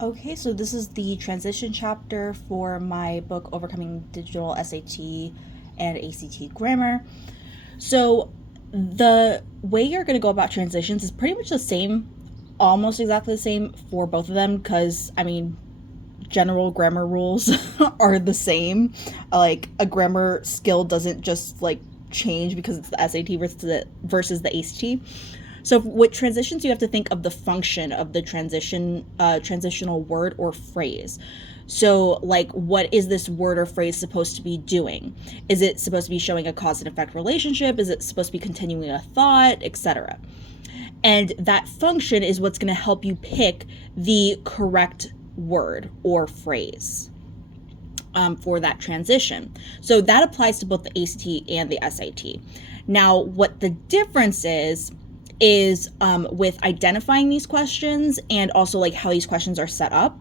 Okay, so this is the transition chapter for my book Overcoming Digital SAT and ACT Grammar. So the way you're going to go about transitions is pretty much the same, almost exactly the same for both of them, because, I mean, general grammar rules are the same. Like, a grammar skill doesn't just, like, change because it's the SAT versus the ACT. So with transitions, you have to think of the function of the transitional word or phrase. So, like, what is this word or phrase supposed to be doing? Is it supposed to be showing a cause and effect relationship? Is it supposed to be continuing a thought, etc.? And that function is what's going to help you pick the correct word or phrase for that transition. So that applies to both the ACT and the SAT. Now, what the difference is with identifying these questions and also like how these questions are set up.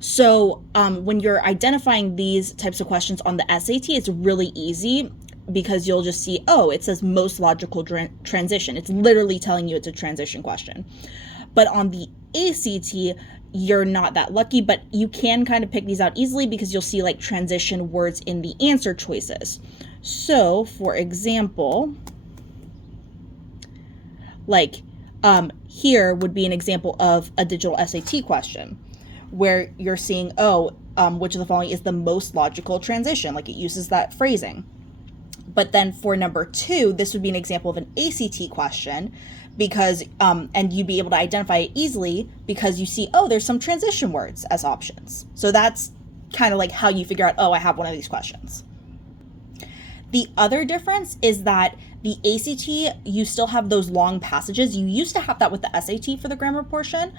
So when you're identifying these types of questions on the SAT, it's really easy because you'll just see, oh, it says most logical transition. It's literally telling you it's a transition question. But on the ACT, you're not that lucky, but you can kind of pick these out easily because you'll see like transition words in the answer choices. So, for example, like here would be an example of a digital SAT question where you're seeing, which of the following is the most logical transition? Like it uses that phrasing. But then for number 2, this would be an example of an ACT question because, and you'd be able to identify it easily because you see, there's some transition words as options. So that's kind of like how you figure out, I have one of these questions. The other difference is that the ACT, you still have those long passages. You used to have that with the SAT for the grammar portion.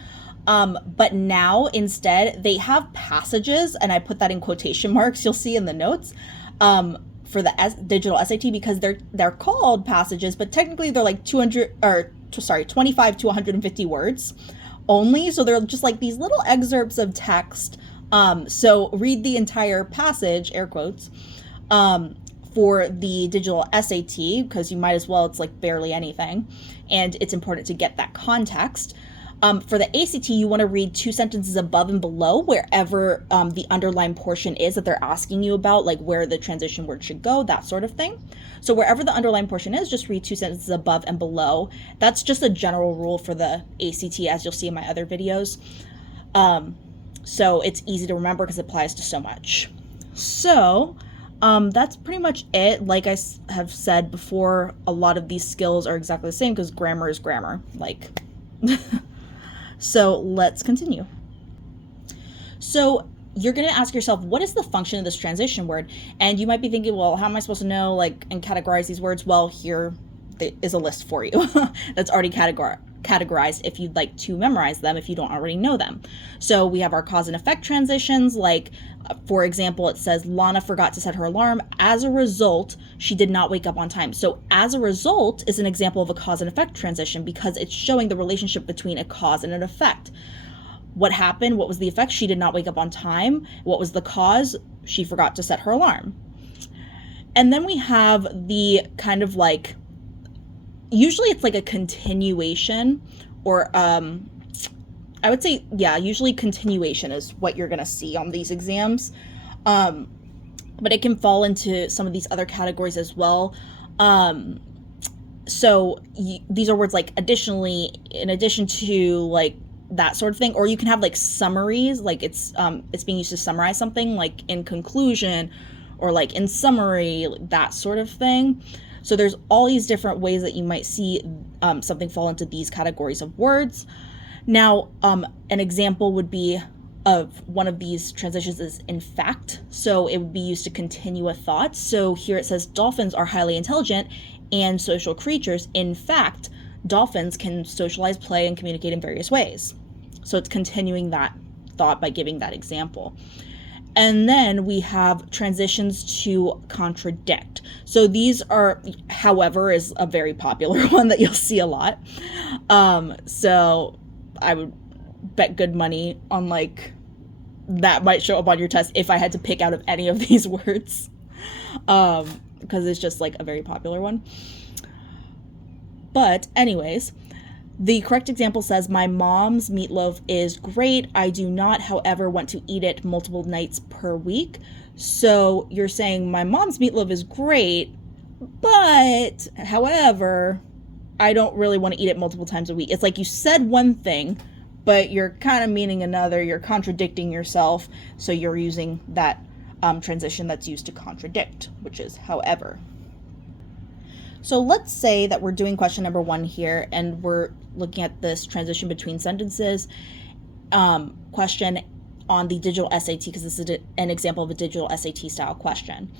But now instead they have passages, and I put that in quotation marks, you'll see in the notes, for the digital SAT because they're called passages, but technically they're like 25 to 150 words only. So they're just like these little excerpts of text. So read the entire passage, air quotes, for the digital SAT because you might as well, it's like barely anything. And it's important to get that context. For the ACT, you want to read 2 sentences above and below wherever the underlined portion is that they're asking you about, like where the transition word should go, that sort of thing. So wherever the underlined portion is, just read 2 sentences above and below. That's just a general rule for the ACT, as you'll see in my other videos. So it's easy to remember because it applies to so much. So that's pretty much it. Like I have said before, a lot of these skills are exactly the same because grammar is grammar. Like... So let's continue. So you're going to ask yourself, what is the function of this transition word? And you might be thinking, well, how am I supposed to know, like, and categorize these words? Well, here is a list for you that's already categorized if you'd like to memorize them if you don't already know them. So we have our cause and effect transitions, like, for example, it says Lana forgot to set her alarm. As a result, she did not wake up on time. So as a result is an example of a cause and effect transition because it's showing the relationship between a cause and an effect. What happened? What was the effect? She did not wake up on time. What was the cause? She forgot to set her alarm. And then we have the kind of like, usually it's like a continuation or I would say, usually continuation is what you're going to see on these exams. But it can fall into some of these other categories as well. So these are words like additionally, in addition to, like, that sort of thing. Or you can have like summaries, like it's being used to summarize something, like in conclusion or like in summary, that sort of thing. So there's all these different ways that you might see something fall into these categories of words. Now, an example would be of one of these transitions is in fact. So it would be used to continue a thought. So here it says dolphins are highly intelligent and social creatures. In fact, dolphins can socialize, play, and communicate in various ways. So it's continuing that thought by giving that example. And then we have transitions to contradict. So these are, however, is a very popular one that you'll see a lot. So I would bet good money on, like, that might show up on your test if I had to pick out of any of these words. Because it's just like a very popular one. But anyways, The correct example says, my mom's meatloaf is great. I do not, however, want to eat it multiple nights per week. So you're saying my mom's meatloaf is great, but however, I don't really want to eat it multiple times a week. It's like you said one thing, but you're kind of meaning another. You're contradicting yourself. So you're using that transition that's used to contradict, which is however. So let's say that we're doing question number 1 here, and we're looking at this transition between sentences question on the digital SAT, because this is an example of a digital SAT style question.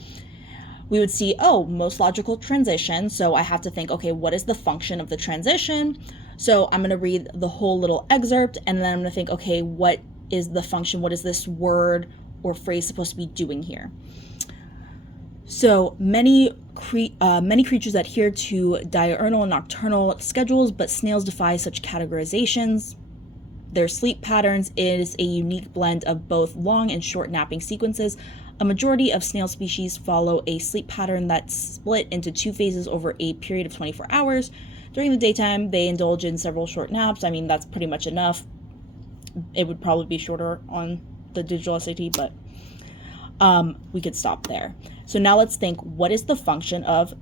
We would see, most logical transition. So I have to think, okay, what is the function of the transition? So I'm going to read the whole little excerpt, and then I'm going to think, okay, what is the function? What is this word or phrase supposed to be doing here? So many creatures adhere to diurnal and nocturnal schedules, but snails defy such categorizations. Their sleep patterns is a unique blend of both long and short napping sequences. A majority of snail species follow a sleep pattern that's split into 2 phases over a period of 24 hours. During the daytime, they indulge in several short naps. I mean, that's pretty much enough. It would probably be shorter on the digital SAT, but we could stop there. So now let's think, what is the function of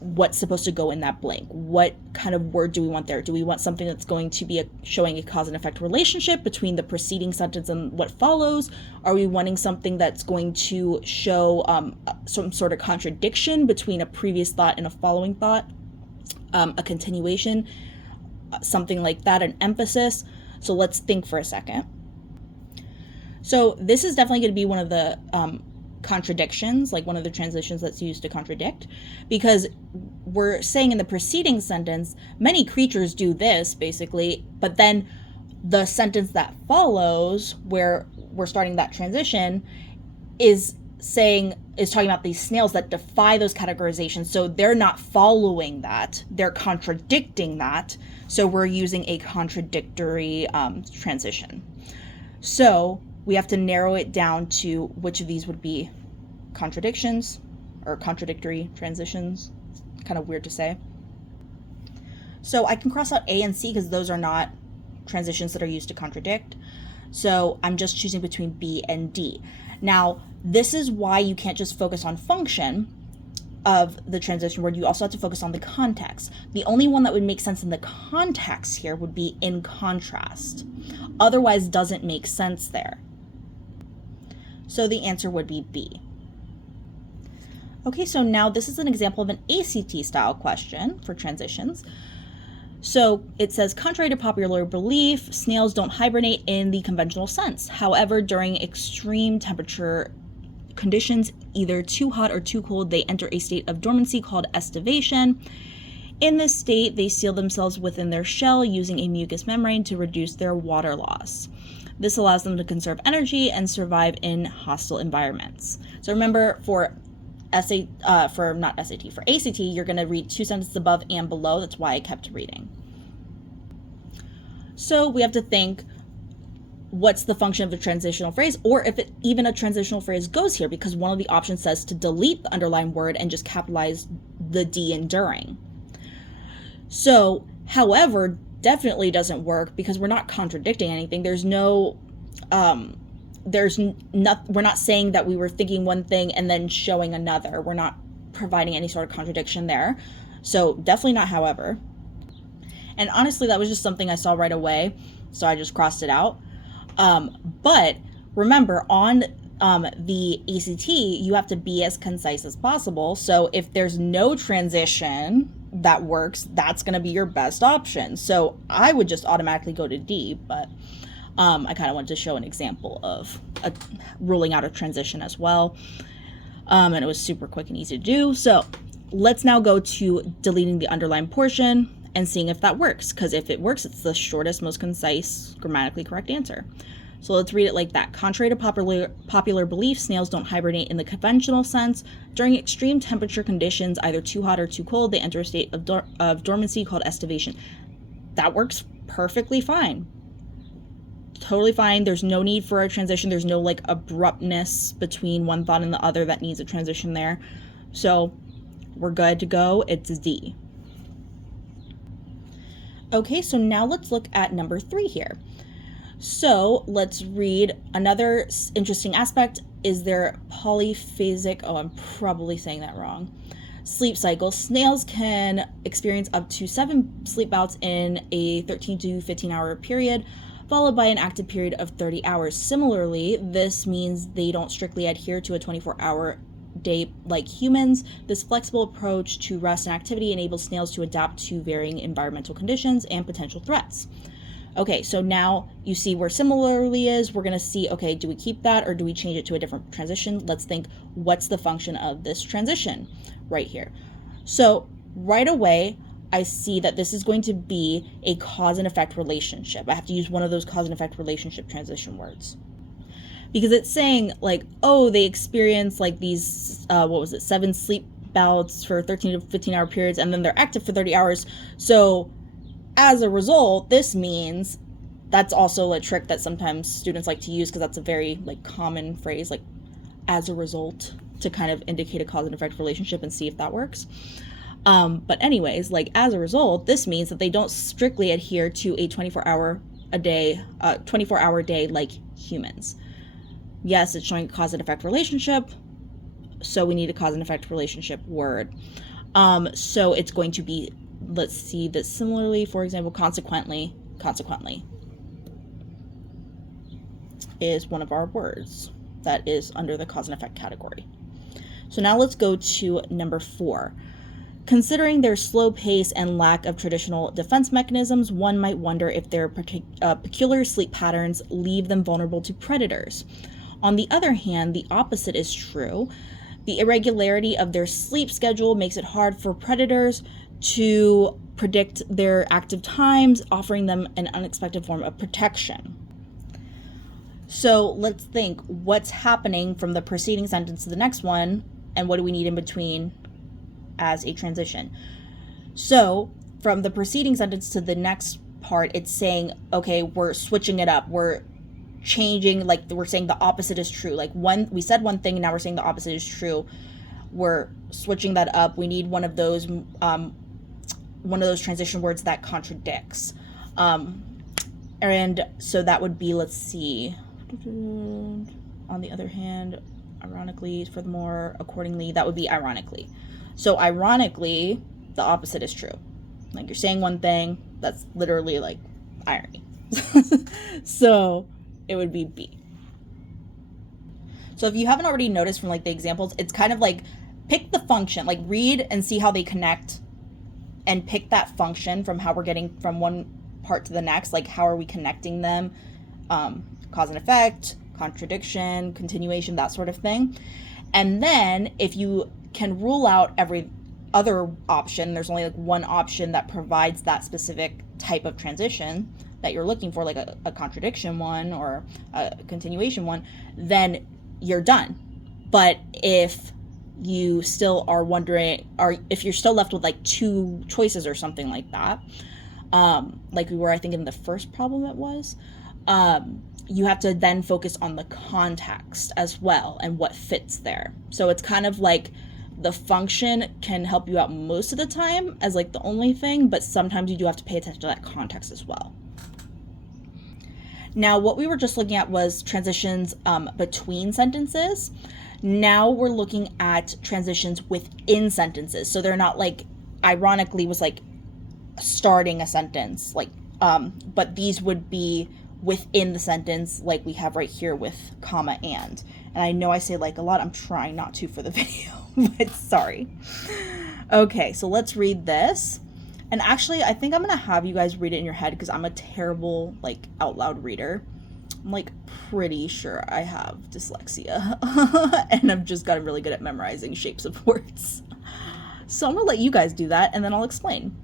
what's supposed to go in that blank? What kind of word do we want there? Do we want something that's going to be showing a cause and effect relationship between the preceding sentence and what follows? Are we wanting something that's going to show some sort of contradiction between a previous thought and a following thought? A continuation, something like that, an emphasis. So let's think for a second. So this is definitely going to be one of the contradictions, like one of the transitions that's used to contradict, because we're saying in the preceding sentence, many creatures do this basically, but then the sentence that follows, where we're starting that transition, is talking about these snails that defy those categorizations. So they're not following that, they're contradicting that. So we're using a contradictory transition. So we have to narrow it down to which of these would be contradictions or contradictory transitions. Kind of weird to say. So I can cross out A and C because those are not transitions that are used to contradict. So I'm just choosing between B and D. Now, this is why you can't just focus on function of the transition word. You also have to focus on the context. The only one that would make sense in the context here would be in contrast. Otherwise, doesn't make sense there. So the answer would be B. Okay, so now this is an example of an ACT style question for transitions. So it says, contrary to popular belief, snails don't hibernate in the conventional sense. However, during extreme temperature conditions, either too hot or too cold, they enter a state of dormancy called estivation. In this state, they seal themselves within their shell using a mucous membrane to reduce their water loss. This allows them to conserve energy and survive in hostile environments. So remember, for ACT, you're going to read 2 sentences above and below. That's why I kept reading. So we have to think, what's the function of the transitional phrase, or if even a transitional phrase goes here, because one of the options says to delete the underlined word and just capitalize the D in during. So, however, definitely doesn't work because we're not contradicting anything. We're not saying that we were thinking one thing and then showing another. We're not providing any sort of contradiction there. So definitely not however. And honestly, that was just something I saw right away, so I just crossed it out. But remember, on the ACT, you have to be as concise as possible. So if there's no transition that works, that's going to be your best option. So I would just automatically go to D, but I kind of wanted to show an example of ruling out a transition as well. And it was super quick and easy to do. So let's now go to deleting the underlined portion and seeing if that works, because if it works, it's the shortest, most concise, grammatically correct answer. So let's read it like that. Contrary to popular belief, snails don't hibernate in the conventional sense. During extreme temperature conditions, either too hot or too cold, they enter a state of dormancy called estivation. That works perfectly fine. Totally fine. There's no need for a transition. There's no like abruptness between one thought and the other that needs a transition there. So we're good to go. It's D. Okay, so now let's look at number 3 here. So let's read another interesting aspect is their polyphasic, I'm probably saying that wrong, sleep cycle. Snails can experience up to 7 sleep bouts in a 13 to 15 hour period, followed by an active period of 30 hours. Similarly, this means they don't strictly adhere to a 24-hour day like humans. This flexible approach to rest and activity enables snails to adapt to varying environmental conditions and potential threats. Okay, so now you see where similarly is. We're going to see, okay, do we keep that or do we change it to a different transition? Let's think, what's the function of this transition right here? So right away, I see that this is going to be a cause and effect relationship. I have to use one of those cause and effect relationship transition words. Because it's saying like, oh, they experience like these, 7 sleep bouts for 13 to 15 hour periods, and then they're active for 30 hours. So as a result, this means, that's also a trick that sometimes students like to use because that's a very like common phrase, like as a result, to kind of indicate a cause and effect relationship and see if that works. But anyways, like as a result, this means that they don't strictly adhere to a 24-hour day like humans. Yes, it's showing a cause and effect relationship, so we need a cause and effect relationship word. So it's going to be, let's see this similarly, for example, consequently is one of our words that is under the cause and effect category. So now let's go to number 4. Considering their slow pace and lack of traditional defense mechanisms, one might wonder if their peculiar sleep patterns leave them vulnerable to predators. On the other hand, the opposite is true. The irregularity of their sleep schedule makes it hard for predators to predict their active times, offering them an unexpected form of protection. So let's think what's happening from the preceding sentence to the next one, and what do we need in between as a transition. So from the preceding sentence to the next part, it's saying, okay, we're switching it up. We're changing, like we're saying the opposite is true. Like we said one thing and now we're saying the opposite is true. We're switching that up. We need one of those transition words that contradicts. And so that would be, let's see, on the other hand, ironically, furthermore, accordingly, that would be ironically. So ironically, the opposite is true. Like you're saying one thing, that's literally like irony. So it would be B. So if you haven't already noticed from like the examples, it's kind of like pick the function, like read and see how they connect and pick that function from how we're getting from one part to the next, like how are we connecting them, cause and effect, contradiction, continuation, that sort of thing. And then if you can rule out every other option, there's only like one option that provides that specific type of transition that you're looking for, like a contradiction one or a continuation one, then you're done. But if you still are wondering, or if you're still left with like 2 choices or something like that, like we were, I think in the first problem it was, you have to then focus on the context as well and what fits there. So it's kind of like the function can help you out most of the time as like the only thing, but sometimes you do have to pay attention to that context as well. Now, what we were just looking at was transitions between sentences. Now we're looking at transitions within sentences. So they're not like, ironically was like starting a sentence, like, but these would be within the sentence like we have right here with comma and I know I say like a lot, I'm trying not to for the video, but sorry. Okay, so let's read this. And actually, I think I'm gonna have you guys read it in your head because I'm a terrible like out loud reader. I'm like pretty sure I have dyslexia and I've just gotten really good at memorizing shapes of words. So I'm gonna let you guys do that and then I'll explain.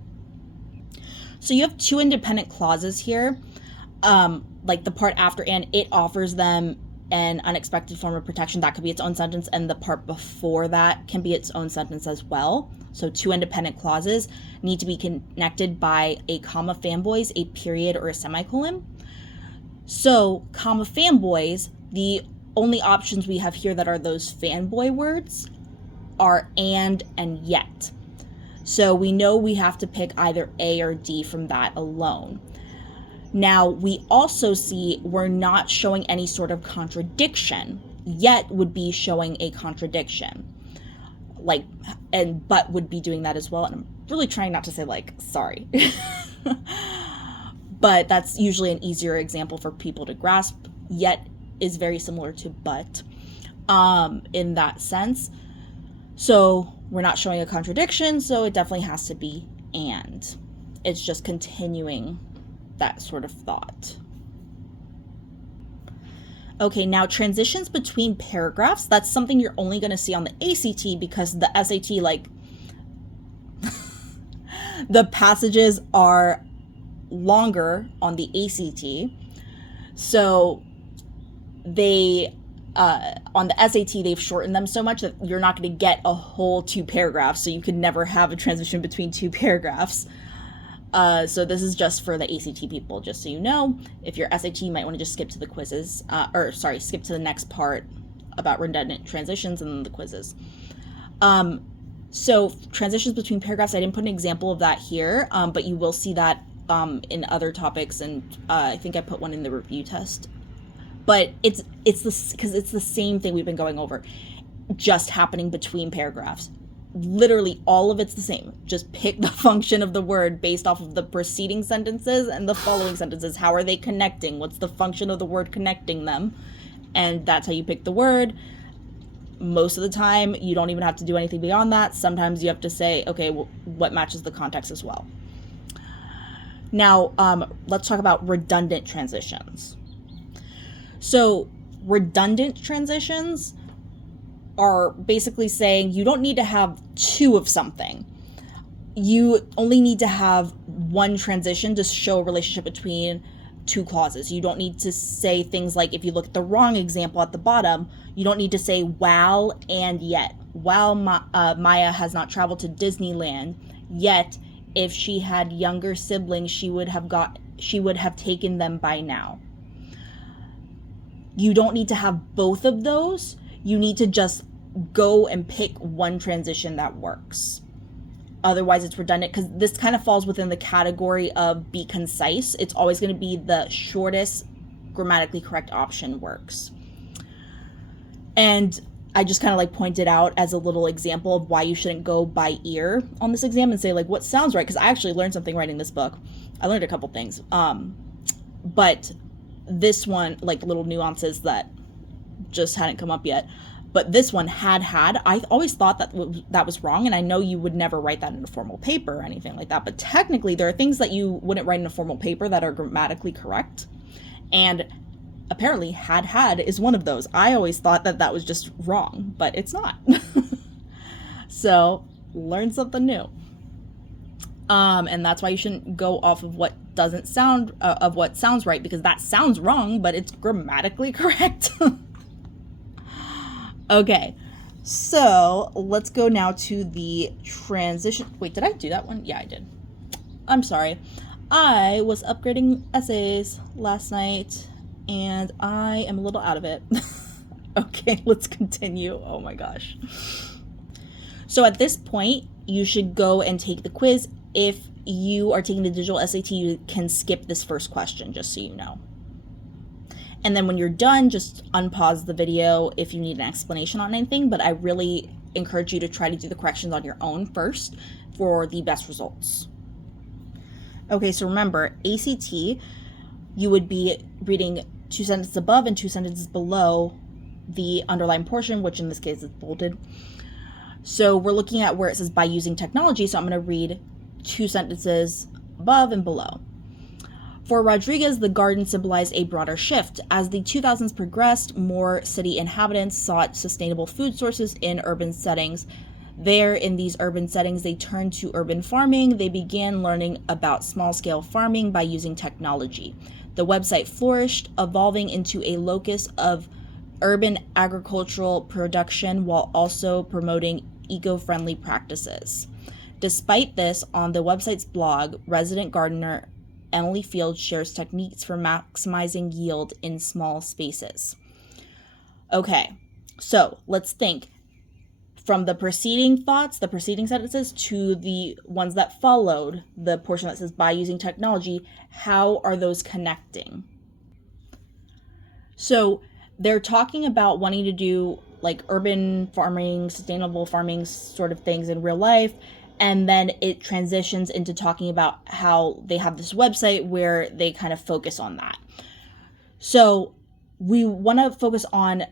So you have 2 independent clauses here. Like the part after and it offers them an unexpected form of protection, that could be its own sentence, and the part before that can be its own sentence as well. So 2 independent clauses need to be connected by a comma fanboys, a period, or a semicolon. So comma fanboys, the only options we have here that are those fanboy words are and yet. So we know we have to pick either A or D from that alone. Now, we also see we're not showing any sort of contradiction, yet would be showing a contradiction. But would be doing that as well. And I'm really trying not to say sorry. But that's usually an easier example for people to grasp, yet is very similar to but in that sense. So we're not showing a contradiction, so it definitely has to be and. It's just continuing that sort of thought. Okay, now transitions between paragraphs, that's something you're only going to see on the ACT because the SAT, the passages are longer on the ACT. So they, on the SAT, they've shortened them so much that you're not going to get a whole 2 paragraphs. So you could never have a transition between 2 paragraphs. So this is just for the ACT people, just so you know. If you're SAT, you might want to just skip to the quizzes, skip to the next part about redundant transitions and then the quizzes. So transitions between paragraphs, I didn't put an example of that here, but you will see that in other topics, and I think I put one in the review test. But it's the same thing we've been going over, just happening between paragraphs. Literally all of it's the same. Just pick the function of the word based off of the preceding sentences and the following sentences. How are they connecting? What's the function of the word connecting them? And that's how you pick the word. Most of the time, you don't even have to do anything beyond that. Sometimes you have to say, okay, well, what matches the context as well. Now, let's talk about redundant transitions. So, redundant transitions are basically saying you don't need to have 2 of something. You only need to have 1 transition to show a relationship between 2 clauses. You don't need to say things like, if you look at the wrong example at the bottom, you don't need to say while and yet. While Maya has not traveled to Disneyland, yet if she had younger siblings, she would have taken them by now. You don't need to have both of those. You need to just go and pick 1 transition that works. Otherwise, it's redundant because this kind of falls within the category of be concise. It's always going to be the shortest grammatically correct option works. And I just kind of pointed out as a little example of why you shouldn't go by ear on this exam and say what sounds right, because I actually learned something writing this book. I learned a couple things. But this one, little nuances that just hadn't come up yet. But this one had. I always thought that was wrong, and I know you would never write that in a formal paper or anything like that. But technically, there are things that you wouldn't write in a formal paper that are grammatically correct. And apparently, had is one of those. I always thought that was just wrong, but it's not. So, learn something new. And that's why you shouldn't go off of what what sounds right, because that sounds wrong, but it's grammatically correct. Okay, so let's go now to the transition. Wait, did I do that one? Yeah, I did. I'm sorry. I was upgrading essays last night, and I am a little out of it. Okay, let's continue. Oh my gosh. So at this point, you should go and take the quiz. If you are taking the digital SAT, you can skip this first question, just so you know. And then when you're done, just unpause the video if you need an explanation on anything, but I really encourage you to try to do the corrections on your own first for the best results. Okay, so remember, ACT, you would be reading 2 sentences above and 2 sentences below the underlined portion, which in this case is bolded. So we're looking at where it says by using technology, so I'm going to read 2 sentences above and below. For Rodriguez, the garden symbolized a broader shift. As the 2000s progressed, more city inhabitants sought sustainable food sources in urban settings. There, in these urban settings, they turned to urban farming. They began learning about small-scale farming by using technology. The website flourished, evolving into a locus of urban agricultural production while also promoting eco-friendly practices. Despite this, on the website's blog, resident gardener Emily Field shares techniques for maximizing yield in small spaces. Okay, so let's think. from the preceding thoughts, the preceding sentences, to the ones that followed, the portion that says by using technology, how are those connecting? So they're talking about wanting to do like urban farming, sustainable farming sort of things in real life. And then it transitions into talking about how they have this website where they kind of focus on that. So we want to focus on,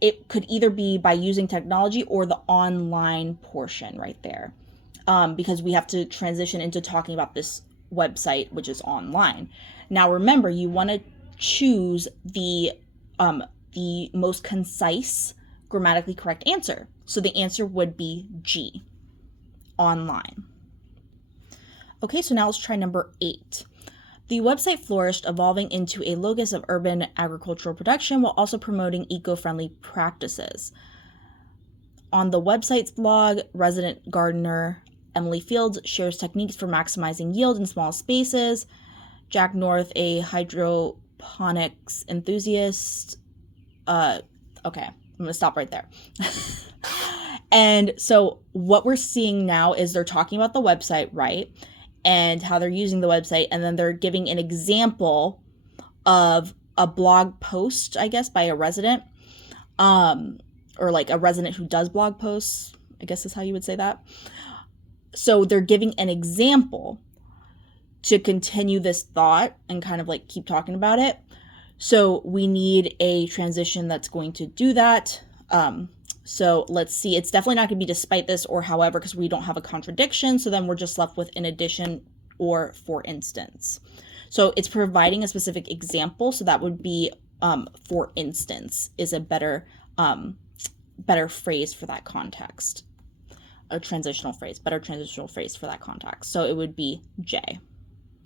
it could either be by using technology or the online portion right there, because we have to transition into talking about this website, which is online. Now, remember, you want to choose the most concise, grammatically correct answer. So the answer would be G, online. Okay, so now let's try number 8. The website flourished, evolving into a locus of urban agricultural production while also promoting eco-friendly practices. On the website's blog, resident gardener Emily Fields shares techniques for maximizing yield in small spaces. Jack North, a hydroponics enthusiast. Okay, I'm going to stop right there. And so what we're seeing now is they're talking about the website, right? And how they're using the website, and then they're giving an example of a blog post, I guess, by a resident, or like a resident who does blog posts, I guess is how you would say that. So they're giving an example to continue this thought and kind of like keep talking about it. So we need a transition that's going to do that. So let's see, it's definitely not going to be despite this or however, because we don't have a contradiction. So then we're just left with in addition or for instance. So it's providing a specific example. So that would be for instance is a better phrase for that context. A transitional phrase, better transitional phrase for that context. So it would be J.